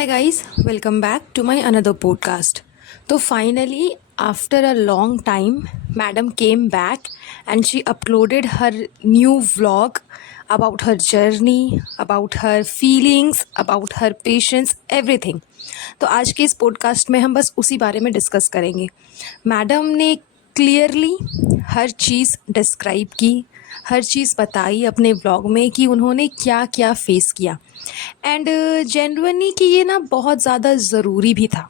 Hi guys, welcome back to my another podcast. So finally, after a long time, Madam came back and she uploaded her new vlog about her journey, about her feelings, about her patience, everything. तो आज के इस podcast में हम बस उसी बारे में डिस्कस करेंगे। मैडम ने क्लियरली हर चीज़ डिस्क्राइब की, हर चीज़ बताई अपने व्लॉग में कि उन्होंने क्या क्या फेस किया। एंड जेन्युइनली कि ये ना बहुत ज़्यादा ज़रूरी भी था,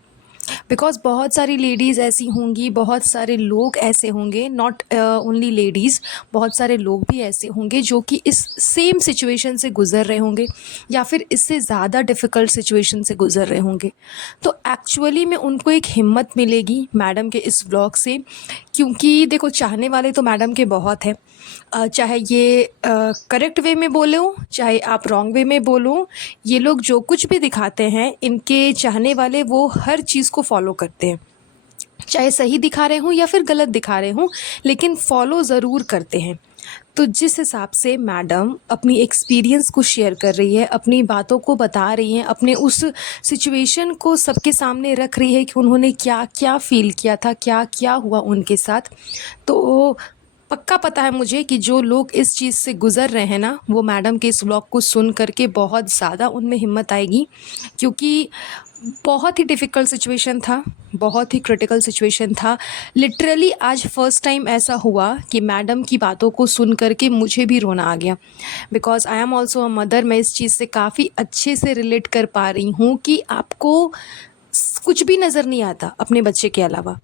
बिकॉज़ बहुत सारी लेडीज़ ऐसी होंगी, बहुत सारे लोग ऐसे होंगे, नॉट ओनली लेडीज़, बहुत सारे लोग भी ऐसे होंगे जो कि इस सेम सिचुएशन से गुज़र रहे होंगे या फिर इससे ज़्यादा डिफ़िकल्ट सिचुएशन से गुज़र रहे होंगे। तो एक्चुअली में उनको एक हिम्मत मिलेगी मैडम के इस व्लॉग से, क्योंकि देखो चाहने वाले तो मैडम के बहुत हैं। चाहे ये करेक्ट वे में बोलो, चाहे आप रॉन्ग वे में बोलो, ये लोग जो कुछ भी दिखाते हैं, इनके चाहने वाले वो हर चीज़ को फॉलो करते हैं। चाहे सही दिखा रहे हों या फिर गलत दिखा रहे हों, लेकिन फॉलो ज़रूर करते हैं। तो जिस हिसाब से मैडम अपनी एक्सपीरियंस को शेयर कर रही है, अपनी बातों को बता रही हैं, अपने उस सिचुएशन को सबके सामने रख रही है कि उन्होंने क्या क्या फ़ील किया था, क्या क्या हुआ उनके साथ, तो पक्का पता है मुझे कि जो लोग इस चीज़ से गुज़र रहे हैं ना, वो मैडम के इस व्लॉग को सुन कर के बहुत ज़्यादा उनमें हिम्मत आएगी, क्योंकि बहुत ही डिफ़िकल्ट सिचुएशन था, बहुत ही क्रिटिकल सिचुएशन था। लिटरली आज फ़र्स्ट टाइम ऐसा हुआ कि मैडम की बातों को सुन कर के मुझे भी रोना आ गया, because I am also a mother. मैं इस चीज़ से काफ़ी अच्छे से रिलेट कर पा रही हूँ कि आपको कुछ भी नज़र नहीं आता अपने बच्चे के अलावा।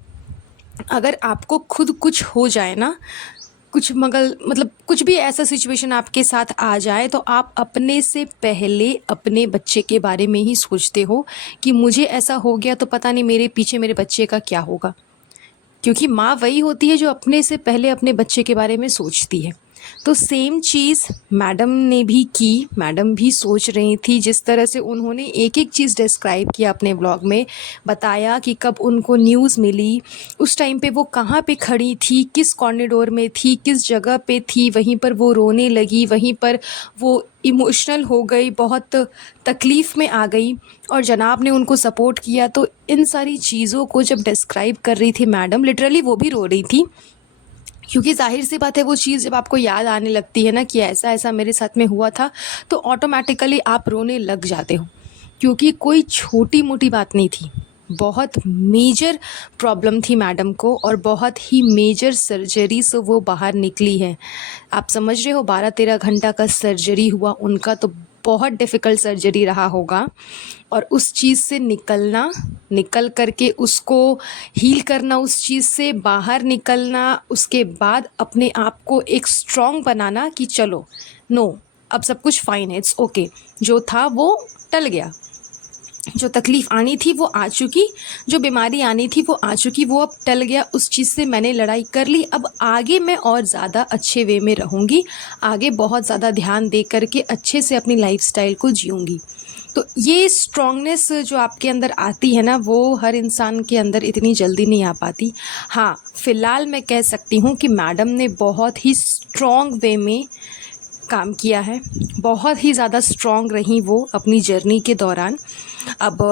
अगर आपको खुद कुछ हो जाए ना, कुछ मतलब कुछ भी ऐसा सिचुएशन आपके साथ आ जाए, तो आप अपने से पहले अपने बच्चे के बारे में ही सोचते हो कि मुझे ऐसा हो गया तो पता नहीं मेरे पीछे मेरे बच्चे का क्या होगा, क्योंकि माँ वही होती है जो अपने से पहले अपने बच्चे के बारे में सोचती है। तो सेम चीज़ मैडम ने भी की, मैडम भी सोच रही थी। जिस तरह से उन्होंने एक एक चीज़ डिस्क्राइब किया अपने ब्लॉग में, बताया कि कब उनको न्यूज़ मिली, उस टाइम पे वो कहाँ पे खड़ी थी, किस कॉरिडोर में थी, किस जगह पे थी, वहीं पर वो रोने लगी, वहीं पर वो इमोशनल हो गई, बहुत तकलीफ़ में आ गई और जनाब ने उनको सपोर्ट किया। तो इन सारी चीज़ों को जब डिस्क्राइब कर रही थी मैडम, लिटरली वो भी रो रही थी, क्योंकि ज़ाहिर सी बात है वो चीज़ जब आपको याद आने लगती है ना कि ऐसा ऐसा मेरे साथ में हुआ था, तो ऑटोमेटिकली आप रोने लग जाते हो, क्योंकि कोई छोटी मोटी बात नहीं थी। बहुत मेजर प्रॉब्लम थी मैडम को और बहुत ही मेजर सर्जरी से वो बाहर निकली है। आप समझ रहे हो, 12-13 घंटा का सर्जरी हुआ उनका, तो बहुत डिफ़िकल्ट सर्जरी रहा होगा। और उस चीज़ से निकल कर के उसको हील करना, उस चीज़ से बाहर निकलना, उसके बाद अपने आप को एक स्ट्रॉन्ग बनाना कि चलो नो, अब सब कुछ फ़ाइन है, इट्स ओके। जो था वो टल गया, जो तकलीफ़ आनी थी वो आ चुकी, जो बीमारी आनी थी वो आ चुकी, वो अब टल गया, उस चीज़ से मैंने लड़ाई कर ली। अब आगे मैं और ज़्यादा अच्छे वे में रहूँगी, आगे बहुत ज़्यादा ध्यान दे कर के अच्छे से अपनी लाइफ़स्टाइल को जीऊँगी। तो ये स्ट्रॉन्गनेस जो आपके अंदर आती है ना, वो हर इंसान के अंदर इतनी जल्दी नहीं आ पाती। हाँ, फ़िलहाल मैं कह सकती हूँ कि मैडम ने बहुत ही स्ट्रॉन्ग वे में काम किया है, बहुत ही ज़्यादा स्ट्रॉन्ग रहीं वो अपनी जर्नी के दौरान। अब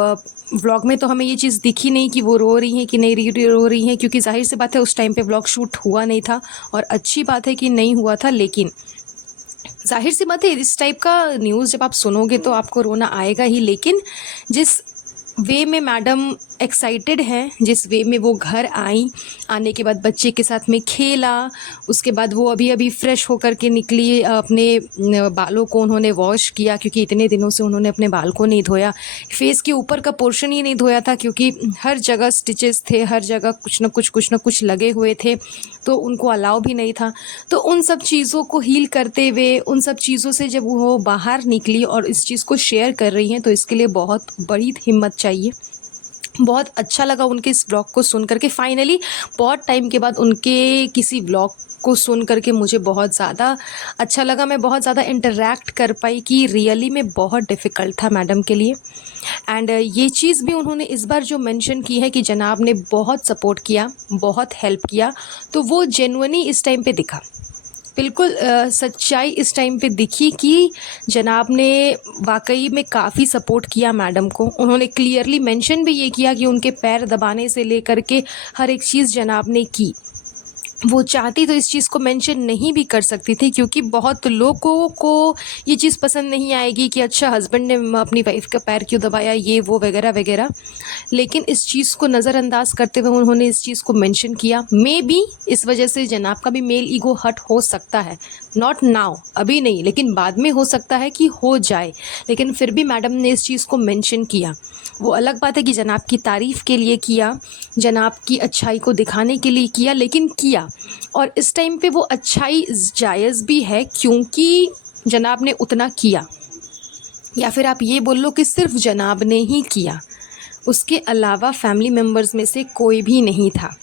व्लॉग में तो हमें ये चीज़ दिखी नहीं कि वो रो रही हैं कि नहीं रो रही हैं, क्योंकि ज़ाहिर सी बात है उस टाइम पे व्लॉग शूट हुआ नहीं था, और अच्छी बात है कि नहीं हुआ था। लेकिन ज़ाहिर सी बात है इस टाइप का न्यूज़ जब आप सुनोगे तो आपको रोना आएगा ही। लेकिन जिस वे में मैडम एक्साइटेड हैं, जिस वे में वो घर आई, आने के बाद बच्चे के साथ में खेला, उसके बाद वो अभी फ्रेश होकर के निकली, अपने बालों को उन्होंने वॉश किया, क्योंकि इतने दिनों से उन्होंने अपने बाल को नहीं धोया, फेस के ऊपर का पोर्शन ही नहीं धोया था, क्योंकि हर जगह स्टिचेस थे, हर जगह कुछ ना कुछ लगे हुए थे, तो उनको अलाउ भी नहीं था। तो उन सब चीज़ों को हील करते हुए, उन सब चीज़ों से जब वो बाहर निकली और इस चीज़ को शेयर कर रही हैं, तो इसके लिए बहुत बड़ी हिम्मत चाहिए। बहुत अच्छा लगा उनके इस व्लॉग को सुन कर के। फाइनली बहुत टाइम के बाद उनके किसी व्लॉग को सुन कर के मुझे बहुत ज़्यादा अच्छा लगा, मैं बहुत ज़्यादा इंटरैक्ट कर पाई कि रियली में बहुत डिफ़िकल्ट था मैडम के लिए। एंड ये चीज़ भी उन्होंने इस बार जो मेंशन की है कि जनाब ने बहुत सपोर्ट किया, बहुत हेल्प किया, तो वो जेन्युइनली इस टाइम पे दिखा। बिल्कुल सच्चाई इस टाइम पे दिखी कि जनाब ने वाक़ई में काफ़ी सपोर्ट किया मैडम को। उन्होंने क्लियरली मेंशन भी ये किया कि उनके पैर दबाने से लेकर के हर एक चीज़ जनाब ने की। वो चाहती तो इस चीज़ को मेंशन नहीं भी कर सकती थी, क्योंकि बहुत लोगों को ये चीज़ पसंद नहीं आएगी कि अच्छा हस्बैंड ने अपनी वाइफ़ का पैर क्यों दबाया, ये वो वगैरह वगैरह। लेकिन इस चीज़ को नज़रअंदाज करते हुए उन्होंने इस चीज़ को मेंशन किया। मे बी इस वजह से जनाब का भी मेल ईगो हर्ट हो सकता है, नॉट नाउ, अभी नहीं, लेकिन बाद में हो सकता है कि हो जाए। लेकिन फिर भी मैडम ने इस चीज़ को मेंशन किया। वो अलग बात है कि जनाब की तारीफ़ के लिए किया, जनाब की अच्छाई को दिखाने के लिए किया, लेकिन किया। और इस टाइम पे वो अच्छाई जायज़ भी है, क्योंकि जनाब ने उतना किया। या फिर आप ये बोल लो कि सिर्फ जनाब ने ही किया, उसके अलावा फैमिली मेम्बर्स में से कोई भी नहीं था।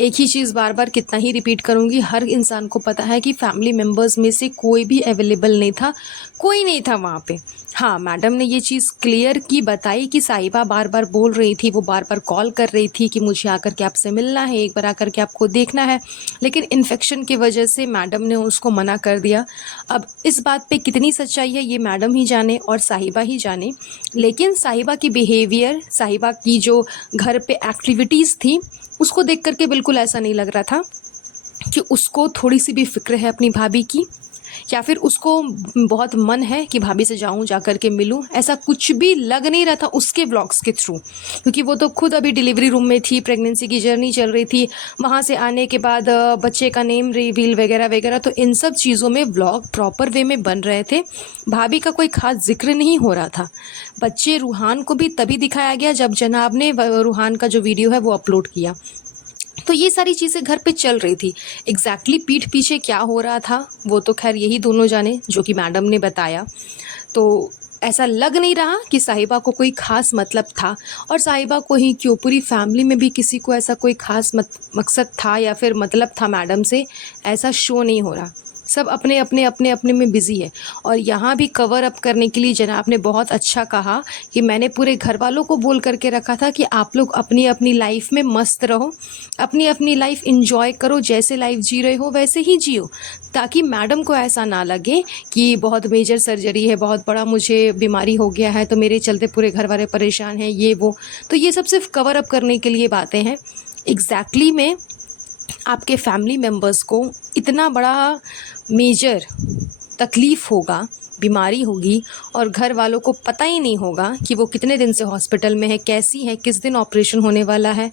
एक ही चीज़ बार बार कितना ही रिपीट करूँगी, हर इंसान को पता है कि फैमिली मेम्बर्स में से कोई भी अवेलेबल नहीं था, कोई नहीं था वहाँ पे। हाँ, मैडम ने ये चीज़ क्लियर की बताई कि साहिबा बार बार बोल रही थी, वो बार बार कॉल कर रही थी कि मुझे आकर के आपसे मिलना है, एक बार आकर के आपको देखना है, लेकिन इन्फेक्शन की वजह से मैडम ने उसको मना कर दिया। अब इस बात पे कितनी सच्चाई है ये मैडम ही जाने और साहिबा ही जाने, लेकिन साहिबा की बिहेवियर, साहिबा की जो घर पे एक्टिविटीज़ थी, उसको देख कर के बिल्कुल ऐसा नहीं लग रहा था कि उसको थोड़ी सी भी फ़िक्र है अपनी भाभी की, या फिर उसको बहुत मन है कि भाभी से जाऊं, जा कर के मिलूं। ऐसा कुछ भी लग नहीं रहा था उसके व्लॉग्स के थ्रू, क्योंकि वो तो खुद अभी डिलीवरी रूम में थी, प्रेगनेंसी की जर्नी चल रही थी, वहाँ से आने के बाद बच्चे का नेम रिवील वगैरह वगैरह, तो इन सब चीज़ों में व्लॉग प्रॉपर वे में बन रहे थे। भाभी का कोई ख़ास जिक्र नहीं हो रहा था। बच्चे रूहान को भी तभी दिखाया गया जब जनाब ने रूहान का जो वीडियो है वो अपलोड किया। तो ये सारी चीज़ें घर पे चल रही थी। एग्जैक्टली पीठ पीछे क्या हो रहा था वो तो खैर यही दोनों जाने, जो कि मैडम ने बताया। तो ऐसा लग नहीं रहा कि साहिबा को कोई ख़ास मतलब था, और साहिबा को ही क्यों, पूरी फैमिली में भी किसी को ऐसा कोई ख़ास मकसद था या फिर मतलब था मैडम से, ऐसा शो नहीं हो रहा। सब अपने अपने अपने अपने में बिज़ी है। और यहाँ भी कवर अप करने के लिए जनाब ने बहुत अच्छा कहा कि मैंने पूरे घर वालों को बोल करके रखा था कि आप लोग अपनी अपनी लाइफ में मस्त रहो, अपनी अपनी लाइफ इंजॉय करो, जैसे लाइफ जी रहे हो वैसे ही जियो, ताकि मैडम को ऐसा ना लगे कि बहुत मेजर सर्जरी है, बहुत बड़ा मुझे बीमारी हो गया है तो मेरे चलते पूरे घर वाले परेशान हैं, ये वो। तो ये सब सिर्फ कवर अप करने के लिए बातें हैं। एग्जैक्टली में आपके फैमिली मेम्बर्स को इतना बड़ा मेजर तकलीफ़ होगा, बीमारी होगी, और घर वालों को पता ही नहीं होगा कि वो कितने दिन से हॉस्पिटल में है, कैसी है, किस दिन ऑपरेशन होने वाला है,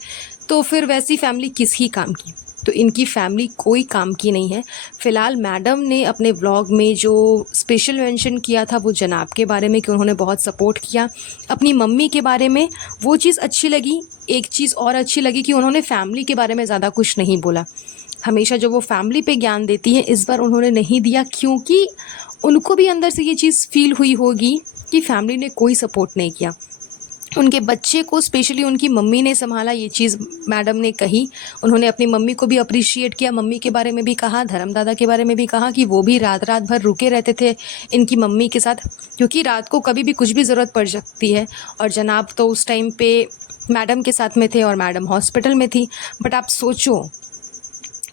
तो फिर वैसी फैमिली किस ही काम की। तो इनकी फैमिली कोई काम की नहीं है। फ़िलहाल मैडम ने अपने व्लॉग में जो स्पेशल मेंशन किया था वो जनाब के बारे में, कि उन्होंने बहुत सपोर्ट किया। अपनी मम्मी के बारे में वो चीज़ अच्छी लगी। एक चीज़ और अच्छी लगी कि उन्होंने फैमिली के बारे में ज़्यादा कुछ नहीं बोला। हमेशा जो वो फैमिली पे ज्ञान देती है, इस बार उन्होंने नहीं दिया, क्योंकि उनको भी अंदर से ये चीज़ फ़ील हुई होगी कि फैमिली ने कोई सपोर्ट नहीं किया। उनके बच्चे को स्पेशली उनकी मम्मी ने संभाला, ये चीज़ मैडम ने कही। उन्होंने अपनी मम्मी को भी अप्रिशिएट किया, मम्मी के बारे में भी कहा, धर्म दादा के बारे में भी कहा कि वो भी रात रात भर रुके रहते थे इनकी मम्मी के साथ, क्योंकि रात को कभी भी कुछ भी ज़रूरत पड़ सकती है। और जनाब तो उस टाइम पे मैडम के साथ में थे और मैडम हॉस्पिटल में थी। बट आप सोचो,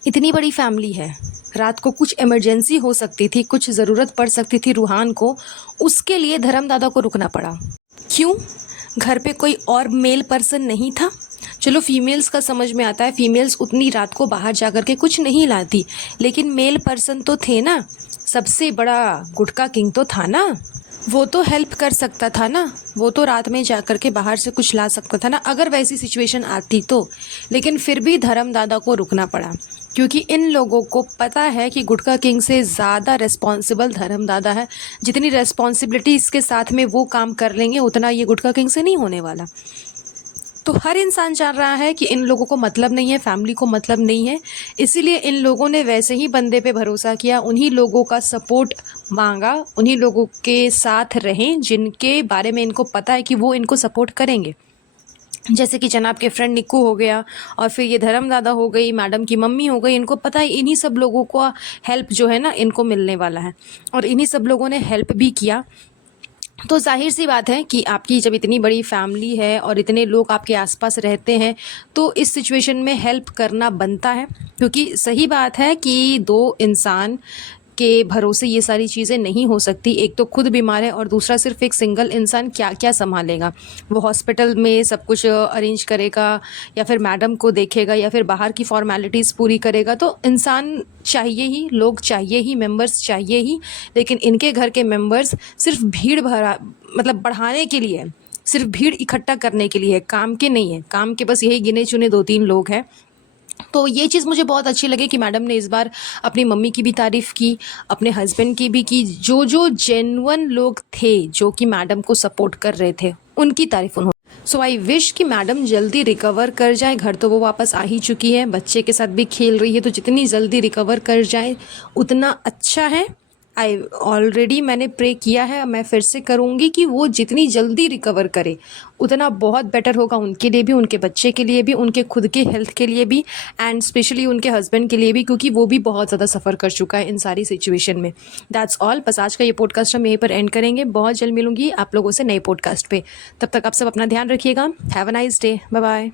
इतनी बड़ी फैमिली है, रात को कुछ इमरजेंसी हो सकती थी, कुछ ज़रूरत पड़ सकती थी रूहान को, उसके लिए धर्म दादा को रुकना पड़ा। क्यों? घर पे कोई और मेल पर्सन नहीं था? चलो फीमेल्स का समझ में आता है, फीमेल्स उतनी रात को बाहर जा कर के कुछ नहीं लाती, लेकिन मेल पर्सन तो थे ना। सबसे बड़ा गुटका किंग तो था ना, वो तो हेल्प कर सकता था ना, वो तो रात में जा कर के बाहर से कुछ ला सकता था ना, अगर वैसी सिचुएशन आती तो। लेकिन फिर भी धर्म दादा को रुकना पड़ा, क्योंकि इन लोगों को पता है कि गुटका किंग से ज़्यादा रिस्पॉन्सिबल धर्म दादा है। जितनी रिस्पॉन्सिबिलिटी इसके साथ में वो काम कर लेंगे, उतना ये गुटका किंग से नहीं होने वाला। तो हर इंसान जान रहा है कि इन लोगों को मतलब नहीं है, फैमिली को मतलब नहीं है, इसीलिए इन लोगों ने वैसे ही बंदे पे भरोसा किया, उन्हीं लोगों का सपोर्ट मांगा, उन्हीं लोगों के साथ रहें जिनके बारे में इनको पता है कि वो इनको सपोर्ट करेंगे। जैसे कि जनाब के फ्रेंड निक्कू हो गया, और फिर ये धर्म दादा हो गई, मैडम की मम्मी हो गई, इनको पता है इन्हीं सब लोगों को हेल्प जो है ना इनको मिलने वाला है, और इन्हीं सब लोगों ने हेल्प भी किया। तो ज़ाहिर-सी बात है कि आपकी जब इतनी बड़ी फैमिली है और इतने लोग आपके आस-पास रहते हैं, तो इस सिचुएशन में हेल्प करना बनता है। क्योंकि सही बात है कि 2 इंसान के भरोसे ये सारी चीज़ें नहीं हो सकती। एक तो खुद बीमार है और दूसरा सिर्फ़ एक सिंगल इंसान क्या-क्या सँभालेगा। वो हॉस्पिटल में सब कुछ अरेंज करेगा या फिर मैडम को देखेगा या फिर बाहर की फ़ॉर्मेलिटीज़ पूरी करेगा। तो इंसान चाहिए ही, लोग चाहिए ही, मेंबर्स चाहिए ही। लेकिन इनके घर के मेंबर्स सिर्फ़ भीड़ भरा मतलब बढ़ाने के लिए है, सिर्फ़ भीड़ इकट्ठा करने के लिए है, काम के नहीं है। काम के बस यही गिने-चुने 2-3 लोग हैं। तो ये चीज़ मुझे बहुत अच्छी लगी कि मैडम ने इस बार अपनी मम्मी की भी तारीफ़ की, अपने हस्बैंड की भी की, जो-जो जेन्युइन लोग थे, जो कि मैडम को सपोर्ट कर रहे थे, उनकी तारीफ़ उन्होंने। सो आई विश कि मैडम जल्दी रिकवर कर जाएँ। घर तो वो वापस आ ही चुकी है, बच्चे के साथ भी खेल रही है, तो जितनी जल्दी रिकवर कर जाए उतना अच्छा है। आई ऑलरेडी मैंने प्रे किया है, मैं फिर से करूँगी कि वो जितनी जल्दी रिकवर करे उतना बहुत बेटर होगा उनके लिए भी, उनके बच्चे के लिए भी, उनके खुद के हेल्थ के लिए भी एंड स्पेशली उनके हस्बैंड के लिए भी, क्योंकि वो भी बहुत ज़्यादा सफ़र कर चुका है इन सारी सिचुएशन में। That's all. बस आज का ये पॉडकास्ट हम यहीं पर एंड करेंगे। बहुत जल्द मिलूंगी आप लोगों से नए पॉडकास्ट पे। तब तक आप सब अपना ध्यान रखिएगा। Have a nice day. Bye bye.